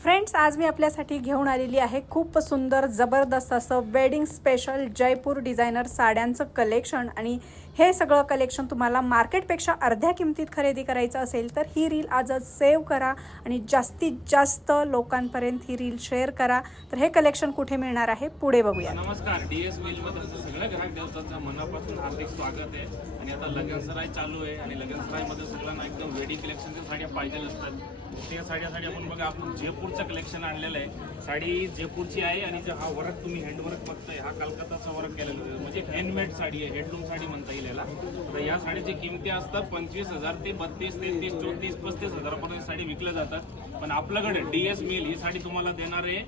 Friends, आज मी आपल्यासाठी घेऊन आलेली आहे खूप सुंदर जबरदस्त असं वेडिंग स्पेशल जयपूर डिझायनर साड्यांचं कलेक्शन। आणि हे सगळं कलेक्शन तुम्हाला मार्केटपेक्षा अर्ध्या किमतीत खरेदी करायचं असेल तर ही रील आजच सेव्ह करा आणि जास्तीत जास्त लोकांपर्यंत ही रील शेअर करा। तर हे कलेक्शन कुठे मिळणार आहे पुढे बघूया। नमस्कार, डीएस मिल मध्ये सगळ्या ग्राहक देवतांचं मनापासून हार्दिक स्वागत आहे। आणि आता लगनसराई चालू आहे आणि लगनसराई मध्ये सगळ्यांना एकदम वेडिंग कलेक्शनच्या साड्या पाहिजे असतात। त्या साड्यासाठी आपण बघा, आपण जयपूरचं कलेक्शन आणलेलं आहे। साडी जयपूरची आहे आणि हा वर्क तुम्ही हँडवर्क बघताय, हा कलकत्ताचा वर्क केलेला आहे, म्हणजे हँडमेड साडी आहे, हेडलूम साडी म्हणता येईल याला। तर या साडीची किमती असतात 25,000 ते 32, 33, 34, 35 हजारापर्यंत साडी विकल्या जातात। पण आपल्याकडे डीएस मिल ही साडी तुम्हाला देणार आहे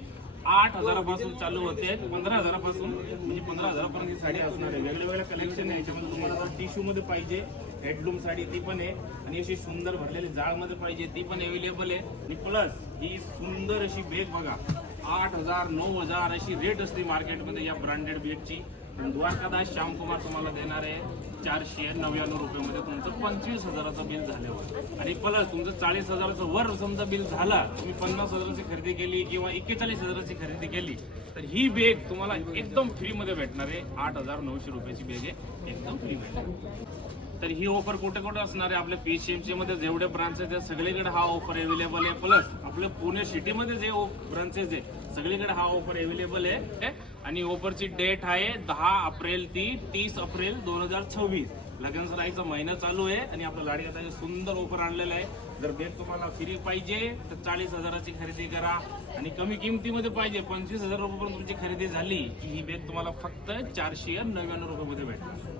8,000पासून चालू होते, 15,000पासून, म्हणजे 15,000पर्यंत ही साडी असणार आहे। वेगवेगळ्या कलेक्शन आहे याच्यामध्ये। तुम्हाला जर टिश्यू मध्ये पाहिजे हेडलूम साडी ती पण आहे, आणि अशी सुंदर भरलेली जाळ मध्ये पाहिजे ती पण अवेलेबल आहे। आणि प्लस ही सुंदर अशी बेग बघा, 8,000 9,000 अशी रेट असते मार्केटमध्ये या ब्रँडेड बेगची। द्वारकादास श्यामकुमार तुम्हाला देणार आहे 499 रुपयामध्ये तुमचं 25,000चं बिल झाल्यावर। आणि प्लस तुमचं 40,000चं वर समजा बिल झाला, तुम्ही 50,000ची खरेदी केली किंवा 41,000ची खरेदी केली तर ही बेग तुम्हाला एकदम फ्री मध्ये भेटणार आहे। 8,900 रुपयाची बेग आहे, एकदम फ्री भेटणार। तर ही ऑफर कुठे कुठे असणार आहे? आपल्या पीसीएमसी मध्ये जेवढे ब्रांचेस आहेत सगळीकडे हा ऑफर अवेलेबल आहे। प्लस आपल्या पुणे सिटी मध्ये जे ब्रांचेस आहे सगळीकडे हा ऑफर अवेलेबल आहे। आणि ऑफरची डेट आहे 10 एप्रिल ती 30 एप्रिल 2026। लगनसराईचा महिना चालू आहे आणि आपल्या लाडक्याचा सुंदर ऑफर आणलेला आहे। जर बेग तुम्हाला फ्री पाहिजे तर 40,000ची खरेदी करा, आणि कमी किमतीमध्ये पाहिजे 25,000 रुपयापर्यंत तुमची खरेदी झाली की ही बेग तुम्हाला फक्त 499 रुपयामध्ये भेटणार।